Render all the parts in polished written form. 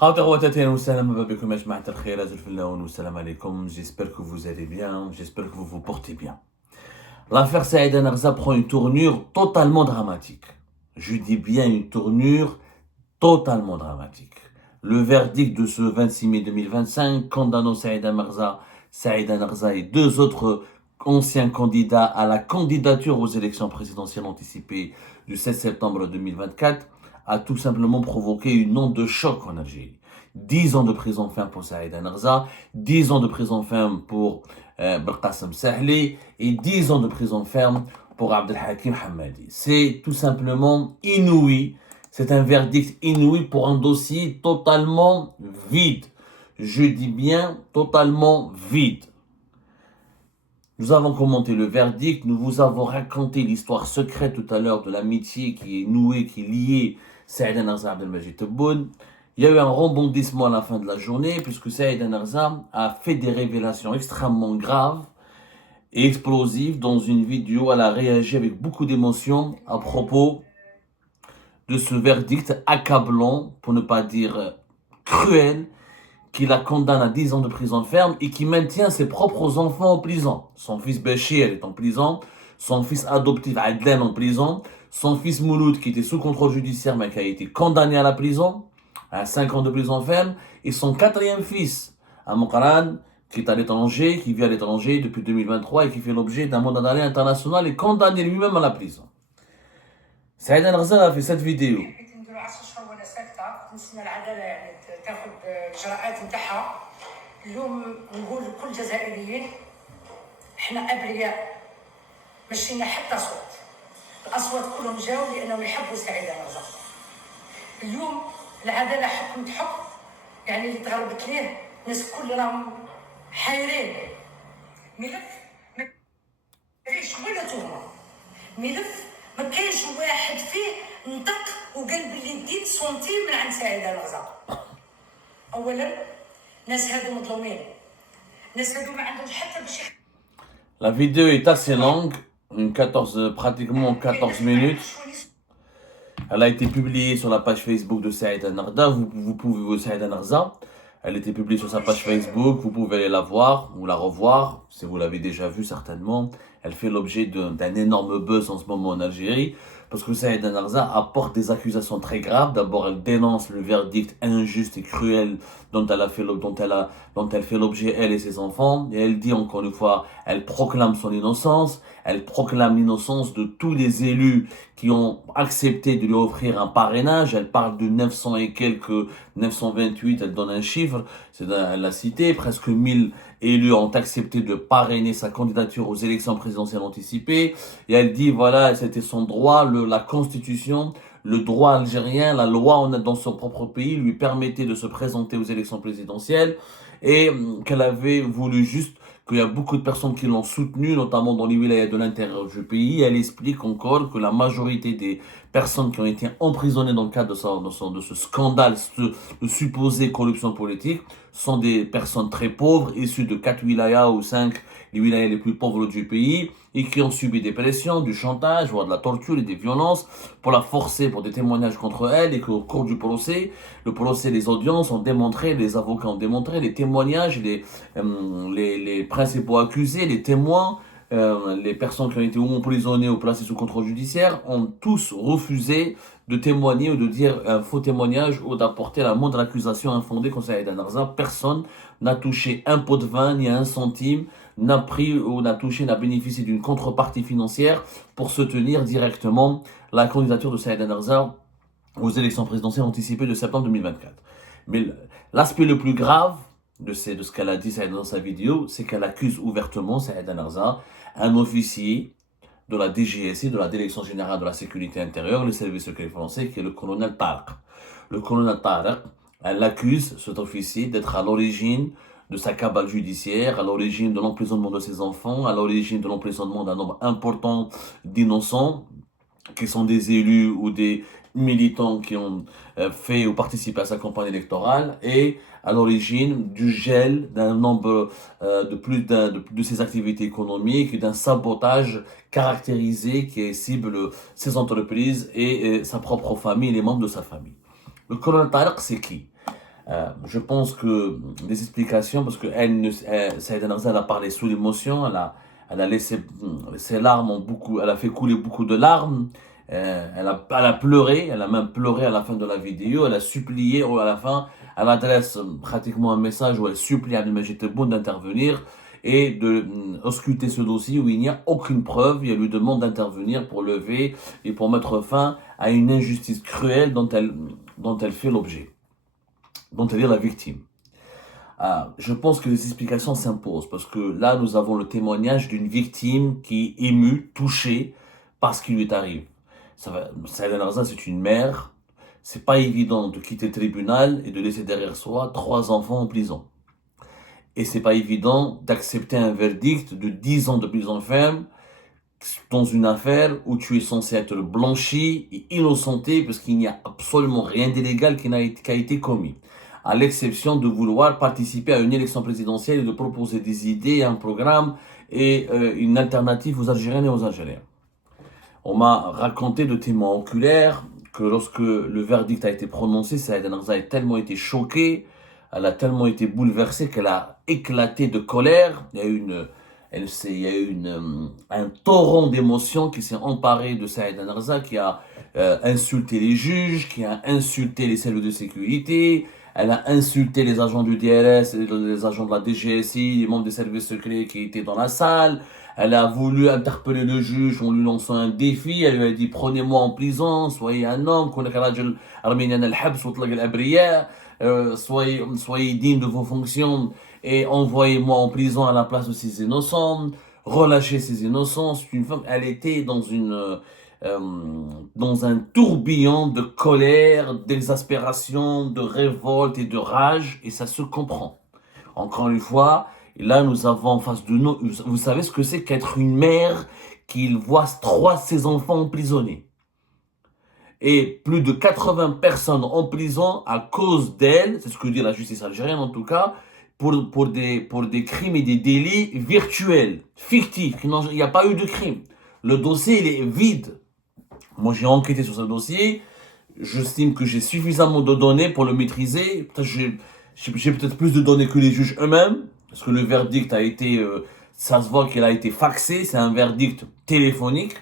J'espère que vous allez bien, j'espère que vous vous portez bien. L'affaire Saïda Narza prend une tournure totalement dramatique. Je dis bien une tournure totalement dramatique. Le verdict de ce 26 mai 2025 condamnant Saïda Narza et deux autres anciens candidats à la candidature aux élections présidentielles anticipées du 16 septembre 2024 a tout simplement provoqué une onde de choc en Algérie. 10 ans de prison ferme pour Saïda Narza, 10 ans de prison ferme pour Belkacem Sahli et 10 ans de prison ferme pour Abdelhakim Hamadi. C'est tout simplement inouï. C'est un verdict inouï pour un dossier totalement vide. Je dis bien totalement vide. Nous avons commenté le verdict, nous vous avons raconté l'histoire secrète tout à l'heure de l'amitié qui est nouée, qui est liée Saïda Narza Abdelmajid Tebboune. Il y a eu un rebondissement à la fin de la journée puisque Saïda Narza a fait des révélations extrêmement graves et explosives dans une vidéo. Elle a réagi avec beaucoup d'émotion à propos de ce verdict accablant, pour ne pas dire cruel, qui la condamne à 10 ans de prison ferme et qui maintient ses propres enfants en prison. Son fils Béchir est en prison, son fils adoptif Adlen en prison, son fils Mouloud qui était sous contrôle judiciaire mais qui a été condamné à la prison, à 5 ans de prison ferme, et son quatrième fils, Amokran, qui est à l'étranger, qui vit à l'étranger depuis 2023 et qui fait l'objet d'un mandat d'arrêt international et condamné lui-même à la prison. Saïda Narza a fait cette vidéo. تاخذ الاجراءات نتاعها. اليوم نقول لكل الجزائريين احنا ابرياء، مشينا حتى صوت، الاصوات كلهم جاوا لانهم يحبوا سعيده نرزق. اليوم العداله حكمت حكم، يعني اللي تغربت ليه الناس كل راهم حايرين. ملف ما فيش ولا تهمه، ملف ما كاينش واحد فيه نطق وقال بلي ديت سنتيم من عند سعيده نرزق. اولا الناس هادو مظلومين، الناس هادو ما عندهمش حتى باش. La vidéo est assez longue, pratiquement 14 minutes. Elle a été publiée sur la page Facebook de Saïda Narza. Vous pouvez Saïda Narza. Elle a été publiée sur sa page Facebook. Vous pouvez aller la voir ou la revoir, si vous l'avez déjà vue certainement. Elle fait l'objet d'un énorme buzz en ce moment en Algérie. Parce que Saïda Narza apporte des accusations très graves. D'abord, elle dénonce le verdict injuste et cruel dont elle fait l'objet, elle et ses enfants. Et elle dit encore une fois, elle proclame son innocence. Elle proclame l'innocence de tous les élus qui ont accepté de lui offrir un parrainage. Elle parle de 900 et quelques, 928, elle donne un chiffre. Elle l'a cité, presque 1000 élus ont accepté de parrainer sa candidature aux élections présidentielles anticipées. Et elle dit, voilà, c'était son droit, la constitution, le droit algérien, la loi dans son propre pays lui permettait de se présenter aux élections présidentielles et qu'elle avait voulu juste qu'il y a beaucoup de personnes qui l'ont soutenue, notamment dans les wilayas de l'intérieur du pays. Elle explique encore que la majorité des personnes qui ont été emprisonnées dans le cadre de ce scandale de supposée corruption politique sont des personnes très pauvres, issues de 4 wilayas ou 5, les wilayas les plus pauvres du pays, et qui ont subi des pressions, du chantage, voire de la torture et des violences pour la forcer pour des témoignages contre elle, et qu'au cours du procès, les audiences ont démontré, les avocats ont démontré, les témoignages, les principaux accusés, les témoins, les personnes qui ont été ou emprisonnées ou placées sous contrôle judiciaire ont tous refusé de témoigner ou de dire un faux témoignage ou d'apporter la moindre accusation infondée contre Saïda Narza. Personne n'a touché un pot de vin ni un centime, n'a pris ou n'a bénéficié d'une contrepartie financière pour soutenir directement la candidature de Saïda Narza aux élections présidentielles anticipées de septembre 2024. Mais l'aspect le plus grave de ce qu'elle a dit dans sa vidéo, c'est qu'elle accuse ouvertement Saïda Narza, un officier de la DGSI, de la Direction Générale de la Sécurité Intérieure, le service secret français, qui est le colonel Tarek. Le colonel Tarek, elle accuse cet officier d'être à l'origine de sa cabale judiciaire, à l'origine de l'emprisonnement de ses enfants, à l'origine de l'emprisonnement d'un nombre important d'innocents, qui sont des élus ou des militants qui ont fait ou participé à sa campagne électorale, et à l'origine du gel d'un nombre de ses activités économiques et d'un sabotage caractérisé qui cible ses entreprises et sa propre famille, les membres de sa famille. Le colonel Tarek, c'est qui? Je pense que des explications, parce que Saïda Narza, elle a parlé sous l'émotion, elle a laissé ses larmes ont beaucoup, elle a fait couler beaucoup de larmes, elle a pleuré, elle a même pleuré à la fin de la vidéo, elle a supplié, à la fin, elle adresse pratiquement un message où elle supplie Abdelmajid Tebboune d'intervenir et de ausculter ce dossier où il n'y a aucune preuve, et elle lui demande d'intervenir pour lever et pour mettre fin à une injustice cruelle dont elle fait l'objet, dont elle est la victime. Je pense que les explications s'imposent parce que là, nous avons le témoignage d'une victime qui est émue, touchée par ce qui lui arrive. Saïda Narza, c'est une mère. C'est pas évident de quitter le tribunal et de laisser derrière soi 3 enfants en prison. Et c'est pas évident d'accepter un verdict de 10 ans de prison ferme dans une affaire où tu es censé être blanchi et innocenté parce qu'il n'y a absolument rien d'illégal qui a été commis, à l'exception de vouloir participer à une élection présidentielle et de proposer des idées, un programme et une alternative aux Algériennes et aux Algériens. On m'a raconté de témoins oculaires que lorsque le verdict a été prononcé, Saïda Narza a tellement été choquée, elle a tellement été bouleversée qu'elle a éclaté de colère. Il y a eu un torrent d'émotions qui s'est emparé de Saïda Narza, qui a insulté les juges, qui a insulté les cellules de sécurité, elle a insulté les agents du DRS, les agents de la DGSI, les membres des services secrets qui étaient dans la salle. Elle a voulu interpeller le juge en lui lançant un défi. Elle lui a dit: prenez-moi en prison, soyez un homme, soyez digne de vos fonctions et envoyez-moi en prison à la place de ces innocents, relâchez ces innocents. C'est une femme, elle était dans un tourbillon de colère, d'exaspération, de révolte et de rage, et ça se comprend. Encore une fois, là nous avons en face de nous, vous savez ce que c'est qu'être une mère qui voit 3 de ses enfants emprisonnés. Et plus de 80 personnes en prison à cause d'elle, c'est ce que dit la justice algérienne en tout cas, pour des crimes et des délits virtuels, fictifs, il n'y a pas eu de crime. Le dossier, il est vide. Moi, j'ai enquêté sur ce dossier. J'estime que j'ai suffisamment de données pour le maîtriser. J'ai peut-être plus de données que les juges eux-mêmes, parce que le verdict a été, ça se voit qu'il a été faxé, c'est un verdict téléphonique.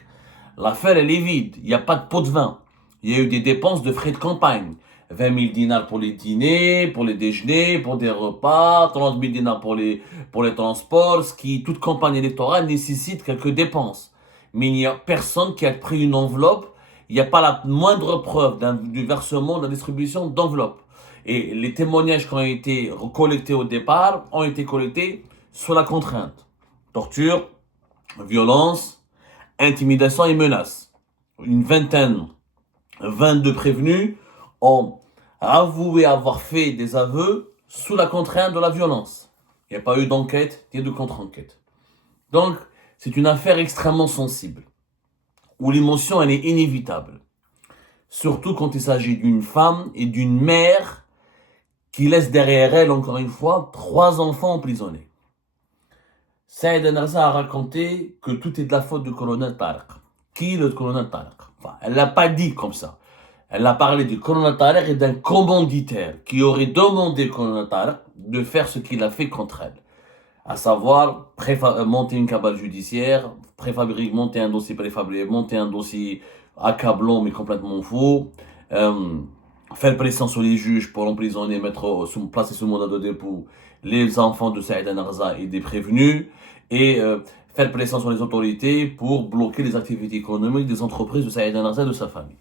L'affaire, elle est vide. Il n'y a pas de pot de vin. Il y a eu des dépenses de frais de campagne. 20 000 dinars pour les dîners, pour les déjeuners, pour des repas, 30 000 dinars pour les transports, toute campagne électorale nécessite quelques dépenses. Mais il n'y a personne qui a pris une enveloppe, il n'y a pas la moindre preuve du versement, de la distribution d'enveloppe. Et les témoignages qui ont été collectés au départ ont été collectés sous la contrainte. Torture, violence, intimidation et menaces. Une vingtaine, 22 prévenus ont avoué avoir fait des aveux sous la contrainte de la violence. Il n'y a pas eu d'enquête ni de contre-enquête. Donc, c'est une affaire extrêmement sensible, où l'émotion, elle est inévitable. Surtout quand il s'agit d'une femme et d'une mère qui laisse derrière elle, encore une fois, 3 enfants emprisonnés. Saïda Narza a raconté que tout est de la faute du colonel Tariq. Qui est le colonel Tariq? Enfin, elle ne l'a pas dit comme ça. Elle a parlé du colonel Tariq et d'un commanditaire qui aurait demandé au colonel Tariq de faire ce qu'il a fait contre elle. À savoir, monter une cabale judiciaire, monter un dossier préfabriqué, monter un dossier accablant mais complètement faux, faire pression sur les juges pour emprisonner, placer sous mandat de dépôt les enfants de Saïda Narza et des prévenus, et faire pression sur les autorités pour bloquer les activités économiques des entreprises de Saïda Narza et de sa famille.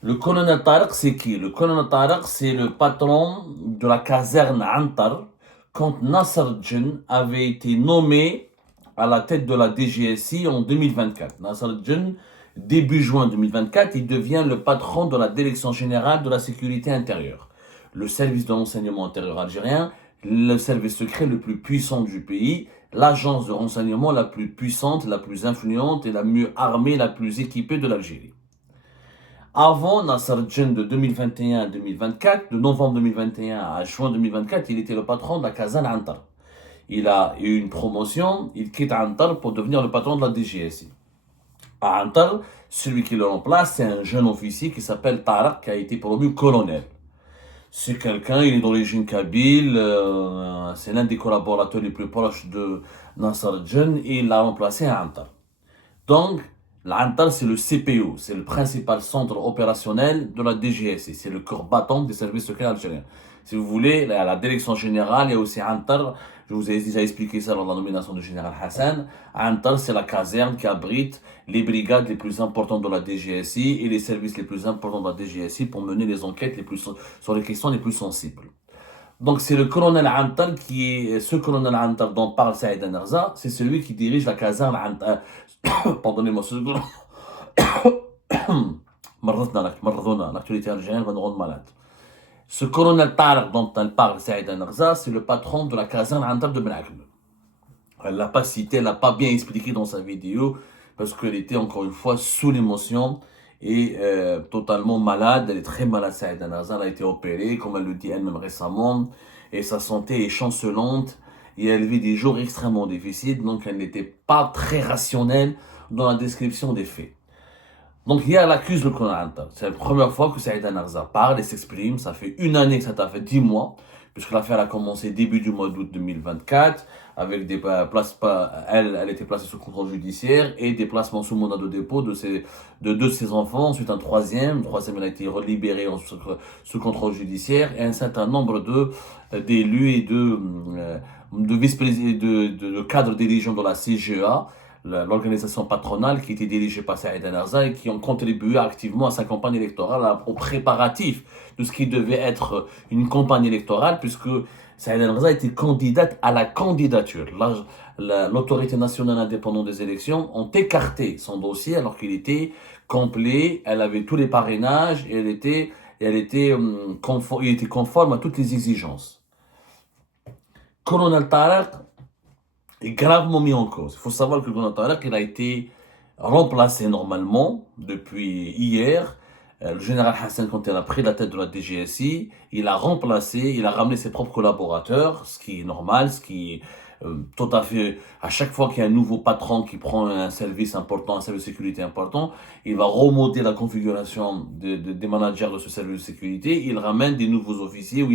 Le colonel Tariq, c'est qui? Le colonel Tariq, c'est le patron de la caserne Antar, quand Nasser Djen avait été nommé à la tête de la DGSI en 2024. Nasser Djen, début juin 2024, il devient le patron de la Direction générale de la sécurité intérieure, le service de renseignement intérieur algérien, le service secret le plus puissant du pays, l'agence de renseignement la plus puissante, la plus influente et la mieux armée, la plus équipée de l'Algérie. Avant Nasser Djen de 2021 à 2024, de novembre 2021 à juin 2024, il était le patron de la caserne Antar. Il a eu une promotion, il quitte Antar pour devenir le patron de la DGSI. À Antar, celui qui le remplace, c'est un jeune officier qui s'appelle Tariq, qui a été promu colonel. C'est quelqu'un, il est d'origine kabyle, c'est l'un des collaborateurs les plus proches de Nasser Jen et il l'a remplacé à Antar. Donc, l'Antar, c'est le CPO, c'est le principal centre opérationnel de la DGSI, c'est le cœur battant des services secrets algériens. Si vous voulez, la direction générale, il y a aussi Antar, je vous ai déjà expliqué ça lors de la nomination du général Hassan. Antar, c'est la caserne qui abrite les brigades les plus importantes de la DGSI et les services les plus importants de la DGSI pour mener les enquêtes sur les questions les plus sensibles. Donc c'est le colonel Antal ce colonel Antal dont parle Saïd Narza, c'est celui qui dirige la caserne Antal. Pardonnez-moi ce seconde. L'actualité algérienne va nous rendre malade. Ce colonel Tarek dont elle parle, Saïd Narza, c'est le patron de la caserne Antal de Ben Akme. Elle l'a pas cité, elle l'a pas bien expliqué dans sa vidéo, parce qu'elle était encore une fois sous l'émotion et totalement malade. Elle est très malade, Saïd Narza, elle a été opérée, comme elle le dit elle-même récemment, et sa santé est chancelante, et elle vit des jours extrêmement difficiles, donc elle n'était pas très rationnelle dans la description des faits. Donc hier, elle accuse le colonel Antal. C'est la première fois que Saïd Narza parle et s'exprime. Ça fait une année que ça t'a fait 10 mois, puisque l'affaire a commencé début du mois d'août 2024, avec des places, elle était placée sous contrôle judiciaire et des placements sous mandat de dépôt de deux de ses enfants. Ensuite un troisième, elle a été libérée sous contrôle judiciaire et un certain nombre d'élus et de vice-présidents, de cadres dirigeants de la CGA, l'organisation patronale qui était dirigée par Saïd Narza et qui ont contribué activement à sa campagne électorale, aux préparatifs de ce qui devait être une campagne électorale, puisque Saïd Narza était candidate à la candidature. L'autorité nationale indépendante des élections ont écarté son dossier alors qu'il était complet, elle avait tous les parrainages et il était conforme à toutes les exigences. Colonel Tarek est gravement mis en cause. Il faut savoir que le colonel Tarek, il a été remplacé normalement depuis hier. Le général Hassan, quand il a pris la tête de la DGSI, il a ramené ses propres collaborateurs, ce qui est normal, ce qui est tout à fait, à chaque fois qu'il y a un nouveau patron qui prend un service important, un service de sécurité important, il va remonter la configuration des managers de ce service de sécurité, il ramène des nouveaux officiers,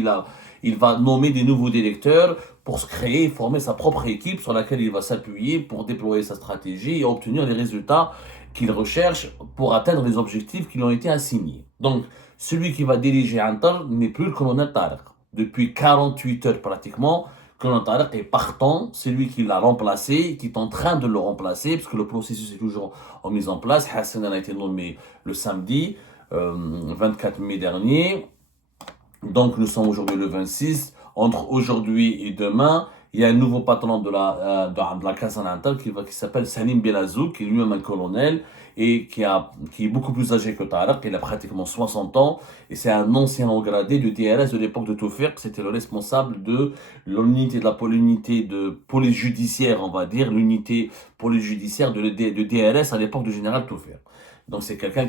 il va nommer des nouveaux directeurs pour se créer, former sa propre équipe sur laquelle il va s'appuyer pour déployer sa stratégie et obtenir les résultats qu'il recherche pour atteindre les objectifs qui lui ont été assignés. Donc, celui qui va diriger Antar n'est plus le colonel Tarek. Depuis 48 heures pratiquement, le colonel Tarek est partant, c'est lui qui l'a remplacé, qui est en train de le remplacer, parce que le processus est toujours en mise en place. Hassan a été nommé le samedi 24 mai dernier. Donc, nous sommes aujourd'hui le 26. Entre aujourd'hui et demain, il y a un nouveau patron de la caserne Antal qui s'appelle Salim Belazou, qui est lui-même un colonel et qui est beaucoup plus âgé que Tarek. Il a pratiquement 60 ans et c'est un ancien haut gradé du DRS de l'époque de Toufik. C'était le responsable de l'unité de police judiciaire, on va dire, l'unité police judiciaire de DRS à l'époque du général Toufik. Donc c'est quelqu'un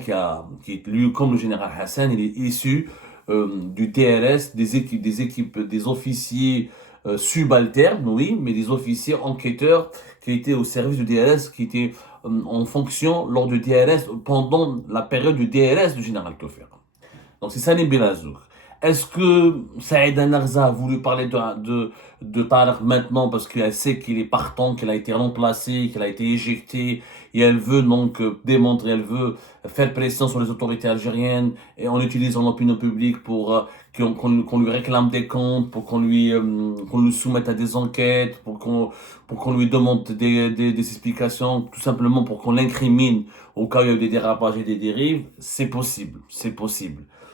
qui lui, comme le général Hassan, il est issu du DRS, des officiers subalternes, oui, mais des officiers enquêteurs qui étaient au service du DRS, qui étaient en fonction lors du DRS, pendant la période du DRS du général Toufik. Donc c'est Salim Belazouk. Est-ce que Saïd Narza a voulu parler de Tarek maintenant parce qu'elle sait qu'il est partant, qu'il a été remplacé, qu'il a été éjecté et elle veut donc démontrer, elle veut faire pression sur les autorités algériennes et en utilisant l'opinion publique pour qu'on lui réclame des comptes, pour qu'on lui soumette à des enquêtes, pour qu'on lui demande des explications, tout simplement pour qu'on l'incrimine au cas où il y a eu des dérapages et des dérives? C'est possible.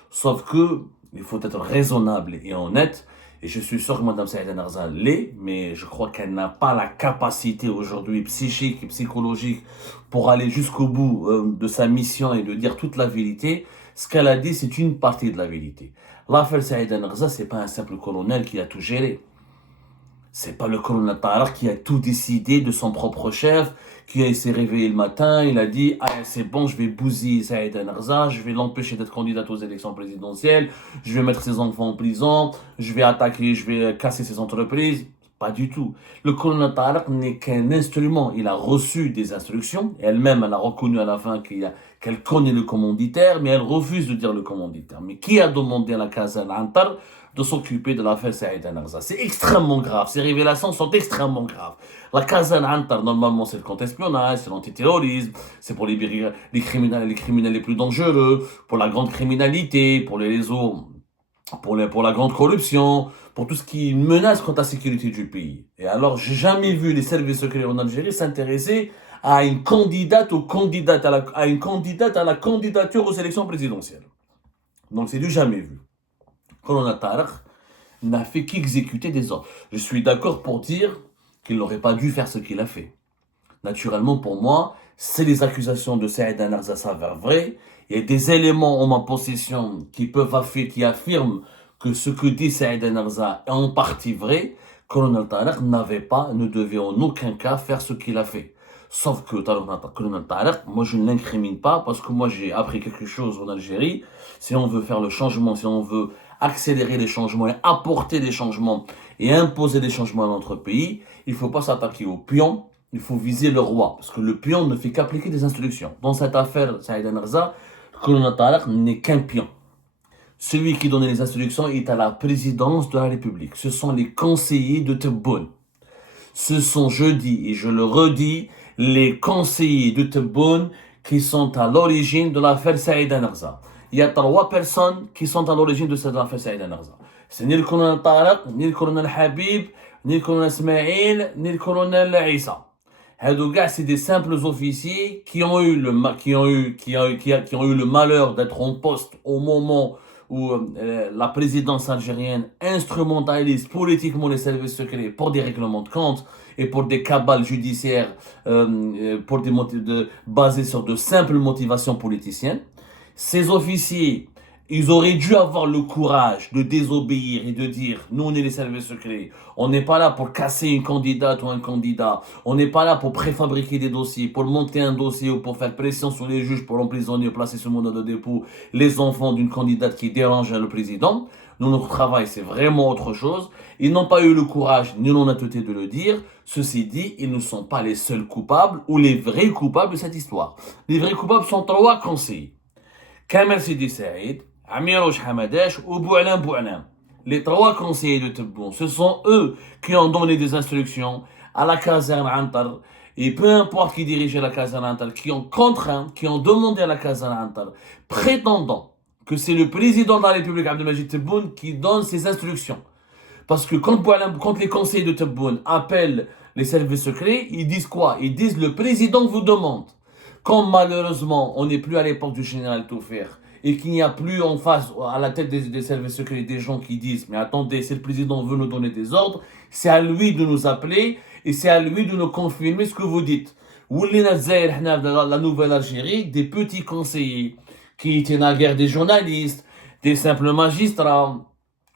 Sauf que il faut être raisonnable et honnête. Et je suis sûr que Mme Saïda Narza l'est, mais je crois qu'elle n'a pas la capacité aujourd'hui psychique et psychologique pour aller jusqu'au bout de sa mission et de dire toute la vérité. Ce qu'elle a dit, c'est une partie de la vérité. L'affaire Saïda Narza, c'est pas un simple colonel qui a tout géré. C'est pas le colonel Tarek qui a tout décidé de son propre chef, qui s'est réveillé le matin, il a dit « Ah, c'est bon, je vais bousiller Saïd Narza, je vais l'empêcher d'être candidat aux élections présidentielles, je vais mettre ses enfants en prison, je vais attaquer, je vais casser ses entreprises. » Pas du tout. Le colonel Tariq n'est qu'un instrument. Il a reçu des instructions. Elle-même, elle a reconnu à la fin qu'elle connaît le commanditaire, mais elle refuse de dire le commanditaire. Mais qui a demandé à la Casa al-Antar de s'occuper de l'affaire Saïd Narza? C'est extrêmement grave. Ces révélations sont extrêmement graves. La Casa al-Antar, normalement, c'est le contre-espionnage, c'est l'antiterrorisme, c'est pour les criminels les plus dangereux, pour la grande criminalité, pour les réseaux, pour la grande corruption, pour tout ce qui menace contre la sécurité du pays. Et alors, j'ai jamais vu les services secrets en Algérie s'intéresser à une candidate à la candidature aux élections présidentielles. Donc, c'est du jamais vu. Colonel Tariq n'a fait qu'exécuter des ordres. Je suis d'accord pour dire qu'il n'aurait pas dû faire ce qu'il a fait. Naturellement, pour moi, si les accusations de Saïd Narza s'avèrent vraies, il y a des éléments en ma possession qui affirment que ce que dit Saïd Narza est en partie vrai. Colonel Tariq ne devait en aucun cas faire ce qu'il a fait. Sauf que Colonel Tariq, moi je ne l'incrimine pas parce que moi j'ai appris quelque chose en Algérie. Si on veut faire le changement, si on veut accélérer les changements et apporter des changements et imposer des changements dans notre pays, il ne faut pas s'attaquer au pion, il faut viser le roi. Parce que le pion ne fait qu'appliquer des instructions. Dans cette affaire, Saïd Narza, Colonel Tariq n'est qu'un pion. Celui qui donne les instructions est à la présidence de la République. Ce sont les conseillers de Tebboune. Ce sont, je dis et je le redis, les conseillers de Tebboune qui sont à l'origine de l'affaire Saïd Narza. Il y a 3 personnes qui sont à l'origine de cette affaire Saïd Narza. C'est ni le colonel Tariq, ni le colonel Habib, ni le colonel Ismaïl, ni le colonel Issa. C'est des simples officiers qui ont eu le malheur d'être en poste au moment où la présidence algérienne instrumentalise politiquement les services secrets pour des règlements de compte et pour des cabales judiciaires basées sur de simples motivations politiciennes. Ces officiers, ils auraient dû avoir le courage de désobéir et de dire « Nous, on est les services secrets. On n'est pas là pour casser une candidate ou un candidat. On n'est pas là pour préfabriquer des dossiers, pour monter un dossier ou pour faire pression sur les juges pour emprisonner ou placer sous mandat de dépôt les enfants d'une candidate qui dérange le président. Nous, notre travail, c'est vraiment autre chose. Ils n'ont pas eu le courage ni l'honnêteté de le dire. Ceci dit, ils ne sont pas les seuls coupables ou les vrais coupables de cette histoire. Les vrais coupables sont 3 conseillers. Kamel Sidi Saïd, Amirouche Hamadash ou Boualam. Les 3 conseillers de Tebboune, ce sont eux qui ont donné des instructions à la caserne Antar. Et peu importe qui dirigeait la caserne Antar, qui ont demandé à la caserne Antar, prétendant que c'est le président de la République, Abdelmajid Tebboune, qui donne ces instructions. Parce que quand les conseillers de Tebboune appellent les services secrets, ils disent quoi? Ils disent le président vous demande. Quand malheureusement on n'est plus à l'époque du général Taufer et qu'il n'y a plus en face, à la tête des services secrets, des gens qui disent « Mais attendez, si le président veut nous donner des ordres, c'est à lui de nous appeler et c'est à lui de nous confirmer ce que vous dites. » La nouvelle Algérie, des petits conseillers qui étaient naguère des journalistes, des simples magistrats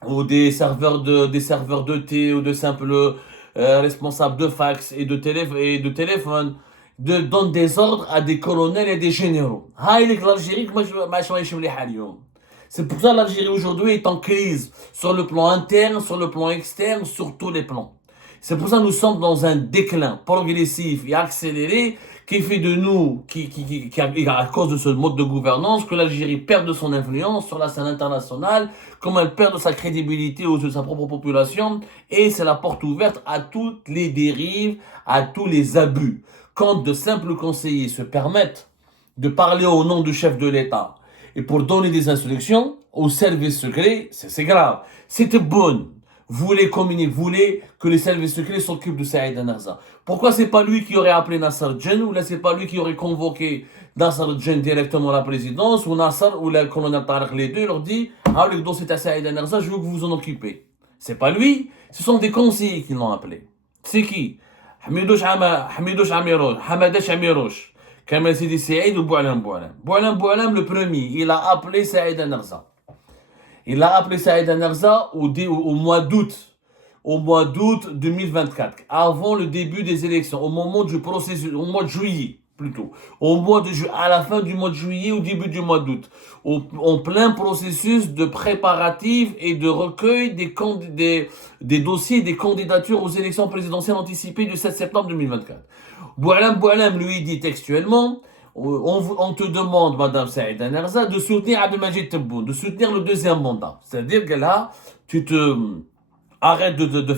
ou des serveurs de thé ou de simples responsables de fax et de téléphone. Donne des ordres à des colonels et des généraux. C'est pour ça que l'Algérie aujourd'hui est en crise sur le plan interne, sur le plan externe, sur tous les plans. C'est pour ça que nous sommes dans un déclin progressif et accéléré qui fait de nous, à cause de ce mode de gouvernance, que l'Algérie perd de son influence sur la scène internationale, comme elle perd de sa crédibilité aux yeux de sa propre population, et c'est la porte ouverte à toutes les dérives, à tous les abus. Quand de simples conseillers se permettent de parler au nom du chef de l'État et pour donner des instructions aux services secrets, c'est grave. C'était bon. Voulait que les services secrets s'occupent de Saïd Narza. Pourquoi c'est pas lui qui aurait appelé Nasser Djen ou là c'est pas lui qui aurait convoqué Nasser Djen directement à la présidence ou Nasser ou le colonel Tariq, les deux, leur dit « Ah, le dossier à Saïd Narza, je veux que vous vous en occupez. » C'est pas lui, ce sont des conseillers qui l'ont appelé. C'est qui? Hamadash Amirouche, Kamel Sidi Saïd ou Boualam. Boualam, le premier, il a appelé Saïd Narza. Il a appelé Saïd Narza au mois d'août 2024, avant le début des élections, au moment du processus, au mois de juillet. plutôt, à la fin du mois de juillet, au début du mois d'août, en plein processus de préparatifs et de recueil des dossiers, des candidatures aux élections présidentielles anticipées du 7 septembre 2024. Boualam lui dit textuellement, on te demande, Madame Saïda Nerza, de soutenir Abdelmajid Tebboune, de soutenir le deuxième mandat. C'est-à-dire que là, arrête de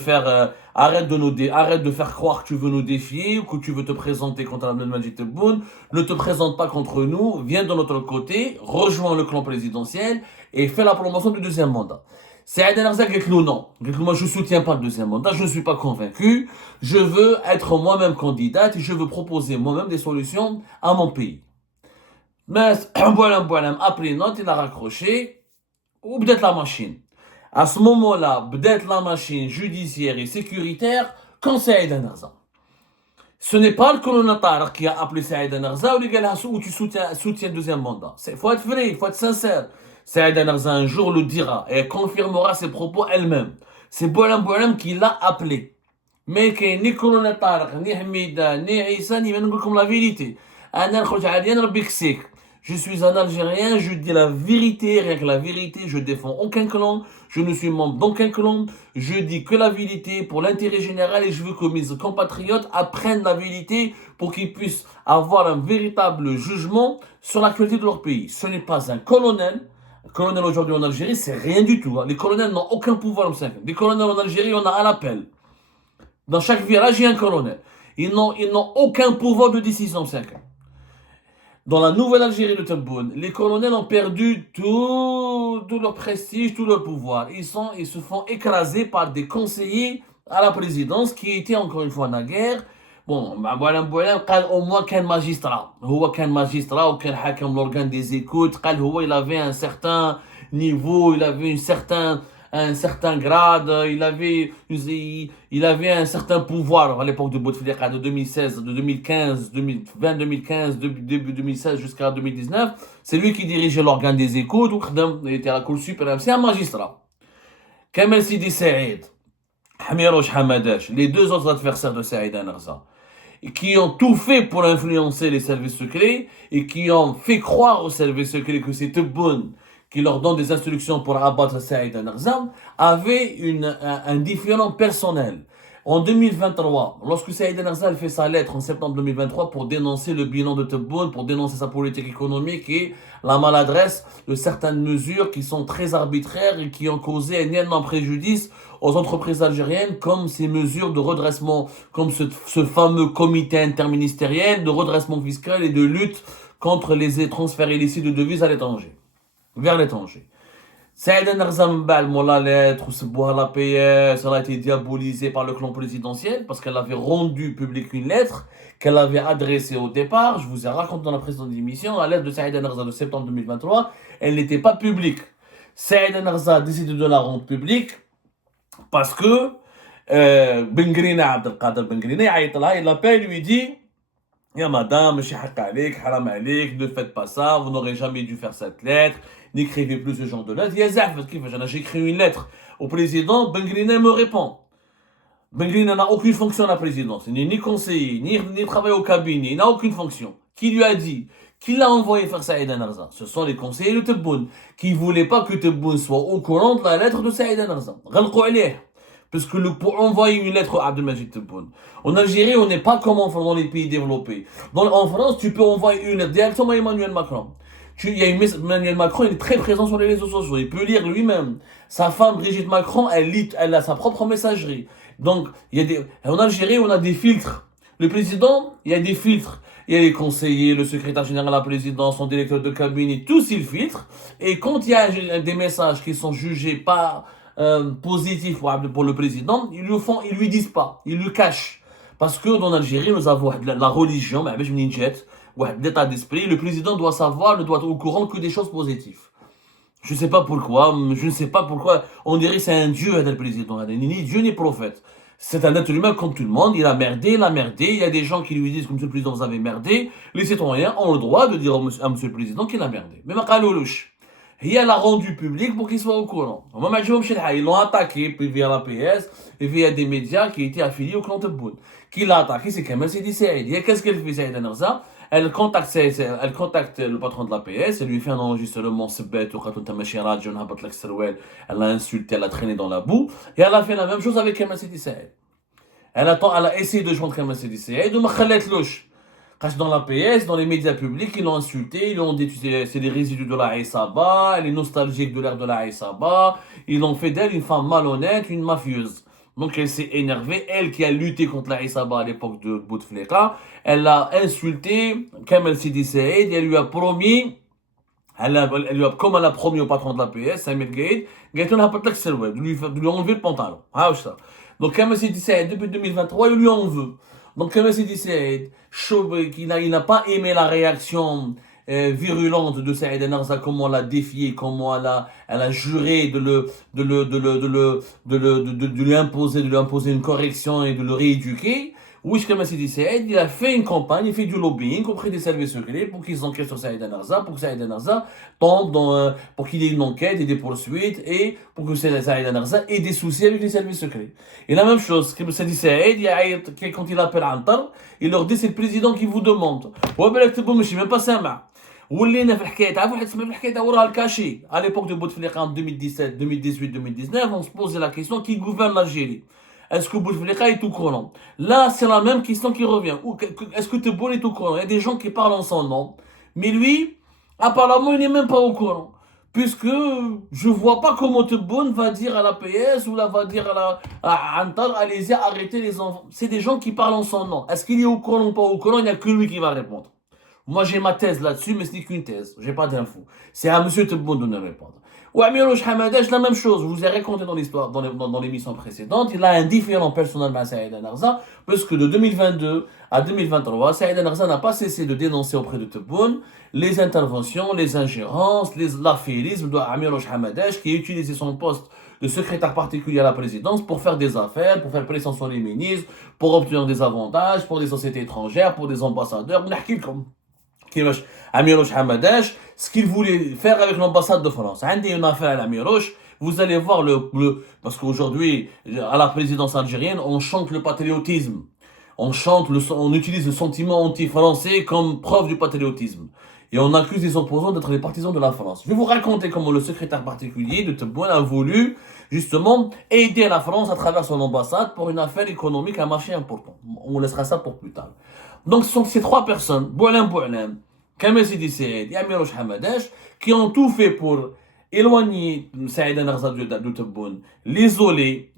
faire croire que tu veux nous défier ou que tu veux te présenter contre Abdelmajid Tebboune. Ne te présente pas contre nous, viens de notre côté, rejoins le clan présidentiel et fais la promotion du deuxième mandat. Saïda Nerza dit que non. Moi, je soutiens pas le deuxième mandat, je ne suis pas convaincu. Je veux être moi-même candidate et je veux proposer moi-même des solutions à mon pays. Mais, Boualam, après note, il a raccroché, ou peut-être la machine. À ce moment-là, peut-être la machine judiciaire et sécuritaire, quand Saïda Nerza. Ce n'est pas le colonel Tarek qui a appelé Saïda Nerza ou les gars où tu soutiens le deuxième mandat. Il faut être vrai, il faut être sincère. Saïda Nerza un jour le dira et elle confirmera ses propos elle-même. C'est Boualam qui l'a appelé. Mais que ni colonel Tarek, ni Hamida, ni Issa, ni même comme la vérité. Je suis un Algérien, je dis la vérité, rien que la vérité, je défends aucun clan, je ne suis membre d'aucun clan, je dis que la vérité pour l'intérêt général et je veux que mes compatriotes apprennent la vérité pour qu'ils puissent avoir un véritable jugement sur l'actualité de leur pays. Ce n'est pas un colonel. Un colonel aujourd'hui en Algérie, c'est rien du tout. Les colonels n'ont aucun pouvoir. Les colonels en Algérie, on a à l'appel. Dans chaque village, il y a un colonel. Ils n'ont aucun pouvoir de décision. Dans la nouvelle Algérie de Tebboune, les colonels ont perdu tout leur prestige, tout leur pouvoir. Ils se font écraser par des conseillers à la présidence qui étaient encore une fois en guerre. Bon, au moins qu'un magistrat. Qu'un magistrat ou qu'un hakam, l'organe des écoutes, il avait un certain niveau, il avait un certain grade, il avait un certain pouvoir à l'époque de Bouteflika de 2016, de 2015, 2015, début 2016 jusqu'à 2019. C'est lui qui dirigeait l'organe des écoutes, il était à la Cour suprême. C'est un magistrat. Kamel Sidi Saïd, Hamirouch Hamadash, les deux autres adversaires de Saïda Nerza, qui ont tout fait pour influencer les services secrets et qui ont fait croire aux services secrets que c'est Tebboune qui leur donne des instructions pour abattre Saïda Nerza, avait un différent personnel. En 2023, lorsque Saïda Nerza fait sa lettre en septembre 2023 pour dénoncer le bilan de Tebboune, pour dénoncer sa politique économique et la maladresse de certaines mesures qui sont très arbitraires et qui ont causé un énorme préjudice aux entreprises algériennes, comme ces mesures de redressement, comme ce fameux comité interministériel de redressement fiscal et de lutte contre les transferts illicites de devises à l'étranger. Vers l'étranger. Saïda Nerza m'bal la lettre, ou la PS, elle a été diabolisée par le clan présidentiel parce qu'elle avait rendu publique une lettre qu'elle avait adressée au départ. Je vous ai raconté dans la précédente émission, la lettre de Saïda Nerza de septembre 2023, elle n'était pas publique. Saïda Nerza a décidé de la rendre publique parce que Bengrina, Abdelkader Bengrina, il l'appelle, lui dit: Ya madame, monsieur Hakalik, haram alik, ne faites pas ça, vous n'aurez jamais dû faire cette lettre, n'écrivez plus ce genre de lettre. J'ai écrit une lettre au président, Bengrina me répond. Bengrina n'a aucune fonction à la présidence, il n'est ni conseiller, ni travaille au cabinet, il n'a aucune fonction. Qui lui a dit? Qui l'a envoyé faire Saïda Nerza? Ce sont les conseillers de Tebboune, qui ne voulaient pas que Tebboune soit au courant de la lettre de Saïda Nerza. Parce que pour envoyer une lettre à Abdelmajid Tebboune, en Algérie, on n'est pas comme dans les pays développés. En France, tu peux envoyer une lettre directement à Emmanuel Macron. Emmanuel Macron, il est très présent sur les réseaux sociaux. Il peut lire lui-même. Sa femme, Brigitte Macron, elle a sa propre messagerie. Donc, en Algérie, on a des filtres. Le président, il y a des filtres. Il y a les conseillers, le secrétaire général de la présidence, son directeur de cabinet, tous ils filtrent. Et quand il y a des messages qui sont jugés pas positifs pour le président, ils lui disent pas, ils le cachent. Parce que dans l'Algérie, nous avons la religion, l'état d'esprit, le président doit être au courant que des choses positives. Je ne sais pas pourquoi, on dirait que c'est un dieu, le président, ni dieu ni prophète. C'est un être humain comme tout le monde, il a merdé, il y a des gens qui lui disent que monsieur le président vous avez merdé, les citoyens ont le droit de dire à monsieur le président qu'il a merdé. Mais elle l'a rendu public pour qu'il soit au courant. Ils l'ont attaqué via la PS et via des médias qui étaient affiliés au clan Tebboune. Qui l'a attaqué, c'est Kamel Sidi Saïd. Qu'est-ce qu'elle fait, Saïda Nerza? elle contacte le patron de la PS, elle lui fait un enregistrement, c'est bête, ou quand on t'a mâché radio, on a battu l'extérieur, elle l'a insulté, elle l'a traîné dans la boue, et elle a fait la même chose avec Kamel Sidi Saïd. Elle a essayé de joindre Kamel Sidi Saïd, ou Makhalet Louch. Quand dans la PS, dans les médias publics, ils l'ont insulté, ils l'ont dit, c'est des résidus de la Aïsaba, elle est nostalgique de l'ère de la Aïsaba, ils l'ont fait d'elle une femme malhonnête, une mafieuse. Donc elle s'est énervée, elle qui a lutté contre la Aïsaba à l'époque de Bouteflika, elle a insulté Kamel Sidi Saïd, et elle lui a promis, comme elle a promis au patron de la PS, Samir Gaïd, de lui enlever le pantalon. Ah, ça. Donc Kamel Sidi Saïd, depuis 2023, il lui en veut. Donc Kamel Sidi Saïd, il n'a pas aimé la réaction virulente de Saïd Narza, comment elle a défié, comment elle a juré de lui imposer une correction et de le rééduquer. Oui, Kamel Sidi Saïd, il a fait une campagne, il fait du lobbying auprès des services secrets pour qu'ils enquêtent sur Saïd Narza, pour que Saïd Narza tombe pour qu'il y ait une enquête et des poursuites et pour que Saïd Narza ait des soucis avec les services secrets. Et la même chose, Kamel Sidi Saïd, quand il appelle Antar, il leur dit c'est le président qui vous demande. Même pas ça. ولينا في الحكايه تعرفوا واحد اسمها في الحكايه وراها الكاشي à l'époque de Bouteflika en 2017 2018 2019 on se posait la question qui gouverne l'Algérie. Est-ce que Bouteflika est au courant? Là c'est la même question qui revient. Est-ce que Tebboune est au courant? Il y a des gens qui parlent en son nom, mais lui apparemment il n'est même pas au courant, puisque je vois pas comment Tebboune va dire à la PS ou va dire à Antal, allez-y arrêtez les enfants. C'est des gens qui parlent en son nom. Est-ce qu'il est au courant ou pas au courant? Il n'y a que lui qui va répondre. Moi, j'ai ma thèse là-dessus, mais ce n'est qu'une thèse. J'ai pas d'infos. C'est à monsieur Tebboune de nous répondre. Ou Amirouche Hamadash, la même chose. Je vous ai raconté dans l'histoire, dans l'émission précédente. Il a un différent personnel à Saïd Narza, parce que de 2022 à 2023, Saïd Narza n'a pas cessé de dénoncer auprès de Tebboune les interventions, les ingérences, l'affairisme de Amirouche Hamadash, qui a utilisé son poste de secrétaire particulier à la présidence pour faire des affaires, pour faire pression sur les ministres, pour obtenir des avantages, pour des sociétés étrangères, pour des ambassadeurs. Amirouche Hamadash, ce qu'il voulait faire avec l'ambassade de France. Andi une affaire à l'Amirouche, vous allez voir parce qu'aujourd'hui, à la présidence algérienne, on chante le patriotisme. On utilise le sentiment anti-français comme preuve du patriotisme. Et on accuse les opposants d'être les partisans de la France. Je vais vous raconter comment le secrétaire particulier de Tebboune a voulu, justement, aider la France à travers son ambassade pour une affaire économique, un marché important. On laissera ça pour plus tard. Donc ce sont ces trois personnes, Boualem, Kamel Sidi Saïd et Amirouche Hamadash, qui ont tout fait pour éloigner Saïd Narza de Tebboune, l'isoler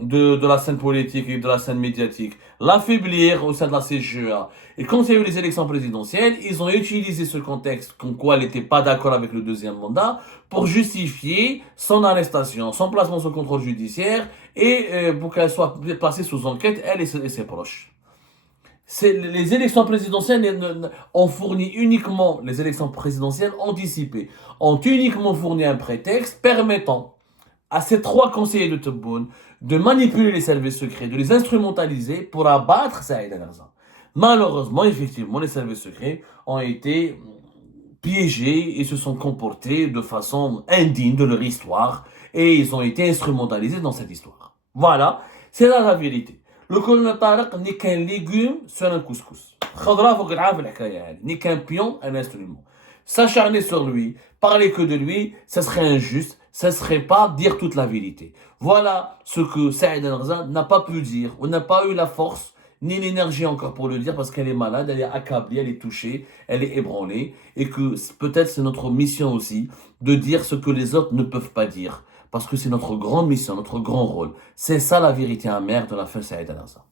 de la scène politique et de la scène médiatique, l'affaiblir au sein de la CGA. Et quand il y a eu les élections présidentielles, ils ont utilisé ce contexte comme quoi elle n'était pas d'accord avec le deuxième mandat pour justifier son arrestation, son placement sous contrôle judiciaire et pour qu'elle soit placée sous enquête, elle et ses proches. Les élections présidentielles ont fourni uniquement, les élections présidentielles anticipées, ont uniquement fourni un prétexte permettant à ces trois conseillers de Tebboune de manipuler les services secrets, de les instrumentaliser pour abattre Saïd Narza. Malheureusement, effectivement, les services secrets ont été piégés et se sont comportés de façon indigne de leur histoire et ils ont été instrumentalisés dans cette histoire. Voilà, c'est là la vérité. Le colonel Tariq n'est qu'un légume sur un couscous. N'est qu'un pion, un instrument. S'acharner sur lui, parler que de lui, ça serait injuste, ça serait pas dire toute la vérité. Voilà ce que Saïd Narza n'a pas pu dire, ou n'a pas eu la force, ni l'énergie encore pour le dire, parce qu'elle est malade, elle est accablée, elle est touchée, elle est ébranlée, et que peut-être c'est notre mission aussi, de dire ce que les autres ne peuvent pas dire. Parce que c'est notre grande mission, notre grand rôle. C'est ça la vérité amère de la fin Saïd Narza.